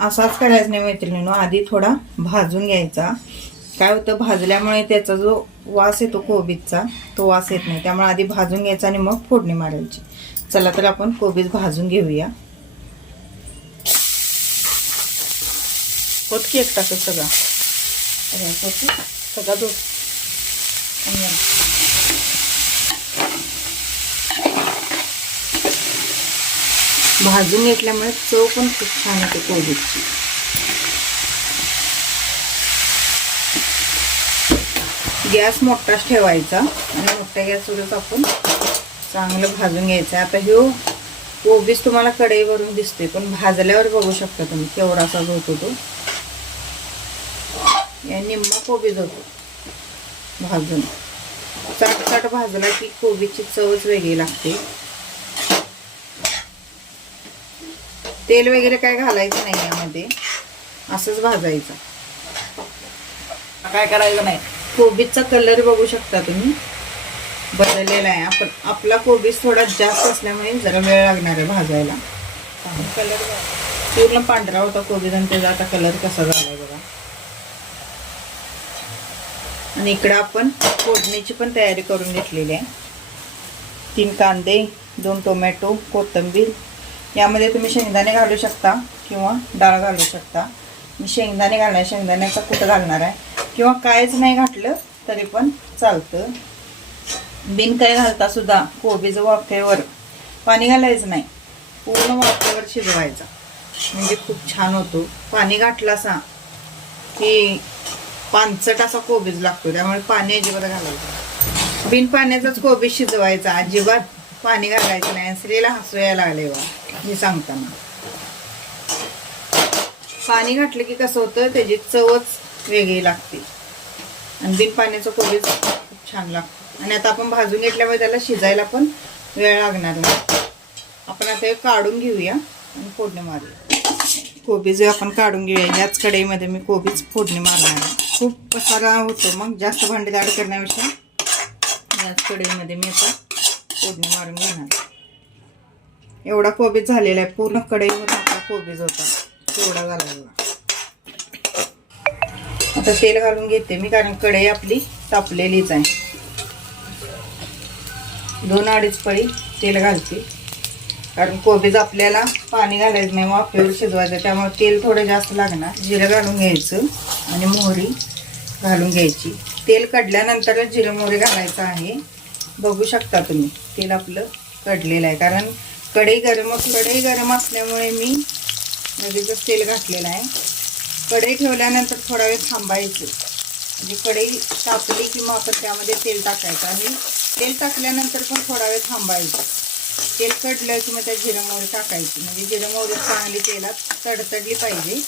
असाच करायचा नाही मैत्रिणीनो. आधी थोडा भाजून घ्यायचा. काय होतं? भाजल्यामुळे त्याचा जो वास येतो कोबीजचा तो वास येत नाही. त्यामुळे आधी भाजून घ्यायचा आणि मग फोडणी मारायची. चला तर आपण कोबीज भाजून घेऊया. होत की एक टाकत सगळा सगळा तो आणि या. भाजून घेतल्यामुळे चव पण खूप छान येते कोबीची गॅस मोठाच ठेवायचा आणि मोठ्या गॅसवरच आपण चांगलं भाजून घ्यायचं. आता ह्यो कोबीज तुम्हाला कढईवरून दिसते पण भाजल्यावर बघू शकता तुम्ही केवढासाच होतो तो. या निम्मा कोबीज होतो भाजून. चाट चाट भाजला की कोबीची चवच वेगळी लागते. तेल वगैरे काय घालायचं नाही यामध्ये. असंच भाजायचं. काय करायचं नाही? कोबीजचा कलर बघू शकता तुम्ही. बदललेला आहे. आपण आपला कोबीज थोडा जास्त असल्यामुळे जरा वेळ लागणार आहे भाजायला. कलर पूर्ण पांढरा होता कोबीज आणि त्याचा आता कलर कसा झालाय बघा. आणि इकडं आपण फोडणीची पण तयारी करून घेतलेली आहे. तीन कांदे दोन टोमॅटो कोथिंबीर यामध्ये तुम्ही शेंगदाणे घालू शकता किंवा डाळ घालू शकता. मी शेंगदाणे घालणार शेंगदाण्याचा कुठं घालणार आहे? किंवा कायच नाही घातलं तरी पण चालतं. बिन काय घालता सुद्धा कोबीचं वाफेवर पाणी घालायचं नाही. पूर्ण वाफेवर शिजवायचा. म्हणजे खूप छान होतो. पाणी घातला असा की पानचट असा कोबीज लागतो. त्यामुळे पाणी अजिबात घालायचं बिन पाण्याचाच कोबीज शिजवायचा. अजिबात. पाणी घालायचं नाही. स्त्रीला हसू यायला लागले बा मी सांगताना. पाणी घातलं की कसं होतं त्याची चवच वेगळी लागते. आणि बिन पाण्याचं कोबीज खूप छान लागतं. आणि आता आपण भाजून घेतल्यामुळे त्याला शिजायला पण वेळ लागणार नाही. आपण आता हे काढून घेऊया आणि फोडणी मारूया. कोबीज आपण काढून घेऊया याच कढईमध्ये मी कोबीज फोडणी मारणार आहे. खूप पसारा होतो मग जास्त भांडी दाड करण्यापेक्षा. याच कढईमध्ये मी आता फोडणी मारून घेणार. एवढा कोबीज झालेला आहे. पूर्ण कढईवर आपला कोबीज होता. तेवढा घालायला. आता तेल घालून घेते मी कारण कढई आपली तापलेलीच आहे. दोन अडीच पळी तेल घालते. कारण कोबीज आपल्याला पाणी घालायचं नाही वाफेवर शिजवायचं. त्यामुळे तेल थोडं जास्त लागणार. जिरं घालून घ्यायचं आणि मोहरी घालून घ्यायची. तेल कढल्यानंतरच जिरं मोहरी घालायचं आहे. बघू शकता तुम्ही. तेल आपलं कढलेलं आहे. कारण कढई गरम कढई गरम असल्यामुळे मी म्हणजे लगेचच तेल घातलेलं आहे कढई ठेवल्यानंतर थोडा वेळ थांबायचं. म्हणजे कढई तापली की मग आपण त्यामध्ये तेल टाकायचं आणि तेल टाकल्यानंतर पण थोडा वेळ थांबायचं. तेल कडलं की मग त्या जिरं मोहरी टाकायची. म्हणजे जिरं मोहरी चांगली तेलात तडतडली पाहिजे.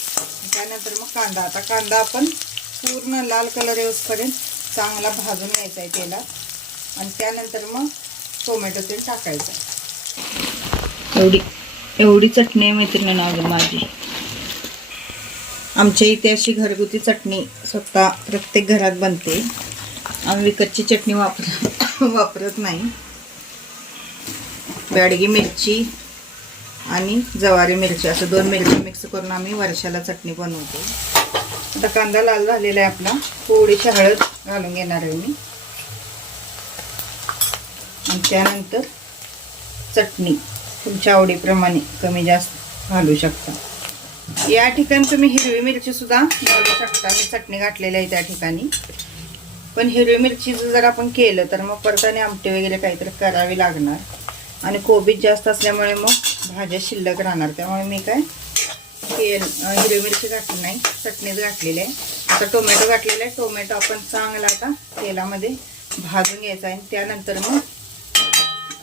त्यानंतर मग कांदा. आता कांदा आपण पूर्ण लाल कलर येऊसपर्यंत चांगला भाजून घ्यायचा आहे तेलात. आणि त्यानंतर मग टोमॅटो तेल टाकायचं. एवढी एवढी चटणी आहे मैत्रिणी नाव माझी. आमच्या इथे अशी घरगुती चटणी स्वतः प्रत्येक घरात बनते. आम्ही विकतची चटणी वापर वापरत नाही. बॅडगी मिरची आणि जवारी मिरची असं दोन मिरची मिक्स करून आम्ही वर्षाला चटणी बनवतो. आता कांदा लाल झालेला आहे आपला. थोडीशी हळद घालून घेणार आहे मी. आणि त्यानंतर चटणी तुमच्या आवडीप्रमाणे कमी जास्त घालू शकता. या ठिकाणी तुम्ही हिरवी मिरचीसुद्धा घालू शकता. मी चटणी घातलेली आहे त्या ठिकाणी. पण हिरवी मिरचीचं जर आपण केलं तर मग परताने आमटे वगैरे काहीतरी करावी लागणार. आणि कोबीज जास्त असल्यामुळे मग भाज्या शिल्लक राहणार. त्यामुळे मी काय तेल हिरवी मिरची घातली नाही. चटणीच घातलेली आहे. आता टोमॅटो घातलेला आहे. टोमॅटो आपण चांगला आता तेलामध्ये भाजून घ्यायचा आहे. आणि त्यानंतर मग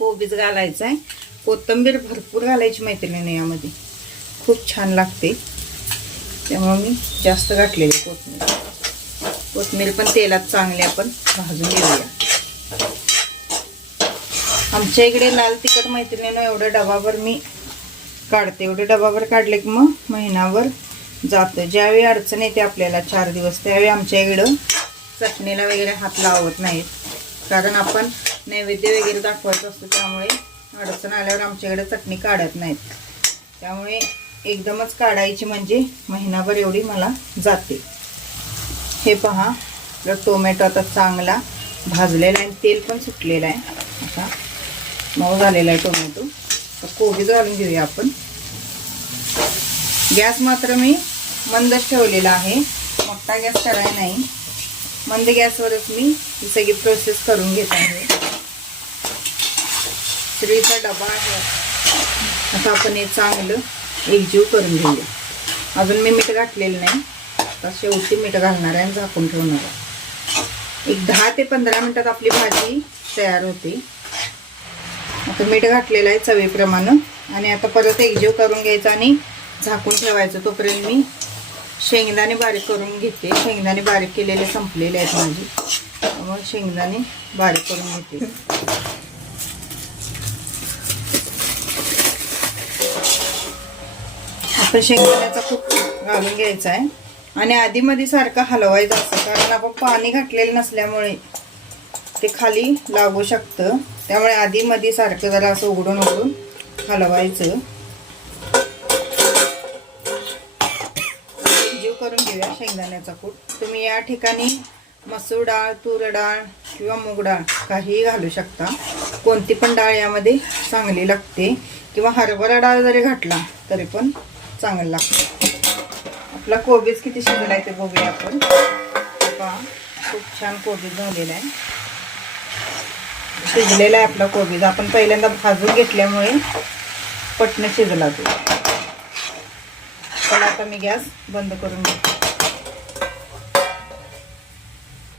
कोबीज घालायचा आहे कोथिंबीर भरपूर घालायची मैत्रिणीने यामध्ये. खूप छान लागते. त्यामुळे मी जास्त घातलेली कोथमीर कोथमीर पण तेलात चांगली आपण भाजून घेऊया. आमच्या इकडे लाल तिखट मैत्रिणीनं एवढं डबाभर मी काढते. एवढे डबाभर काढले की मग महिनाभर जातं. ज्यावेळी अडचण येते आपल्याला चार दिवस त्यावेळी आमच्या इकडं चटणीला वगैरे हात लावत नाहीत. कारण आपण नैवेद्य वगैरे दाखवायचं असतो त्यामुळे अडचण आल्यावर आमच्याकडे चटणी काढत नाहीत. त्यामुळे एकदमच काढायची म्हणजे महिनाभर एवढी मला जाते. हे पहा आपला टोमॅटो आता चांगला भाजलेला आहे आणि तेल पण सुटलेलं आहे. आता मऊ झालेला आहे टोमॅटो. तर कोबीज घालून घेऊया आपण. गॅस मात्र मी मंदच ठेवलेला आहे. मोठा गॅस करायला नाही. मंद गॅसवरच मी ही सगळी प्रोसेस करून घेत आहे. श्रीचा डबा आहे. आता आपण हे चांगलं एकजीव करून घेऊया. अजून मी मीठ घातलेलं नाही. आता शेवटी मीठ घालणार आहे आणि झाकून ठेवणार आहे. एक दहा ते पंधरा मिनटात आपली भाजी तयार होते. आता मीठ घातलेलं आहे चवीप्रमाणे. आणि आता परत एकजीव करून घ्यायचा आणि झाकून ठेवायचं. तोपर्यंत मी शेंगदाणे बारीक करून घेते. शेंगदाणे बारीक केलेले संपलेले आहेत माझे. मग शेंगदाणे बारीक करून घेते. तर शेंगदाण्याचा खूप घालून घ्यायचा आहे. आणि आधीमध्ये सारखं हलवायचं असतं कारण आपण पाणी घातलेलं नसल्यामुळे ते खाली लागू शकतं. त्यामुळे आधीमध्ये सारखं जरा असं उघडून उघडून हलवायचं. जीव करून घेऊया शेंगदाण्याचा कूट. तुम्ही या ठिकाणी मसूर डाळ तूर डाळ किंवा मूग डाळ काहीही घालू शकता. कोणती पण डाळ यामध्ये चांगली लागते. किंवा हरभरा डाळ जरी घातला तरी पण चांगलं लागतं. आपला कोबीज किती शिजला आहे ते बघूया आपण. पहा खूप छान कोबीज झालेला आहे. शिजलेला आहे आपला कोबीज. आपण पहिल्यांदा भाजून घेतल्यामुळे पटणं शिजला तो. पण आता मी गॅस बंद करून घेतो.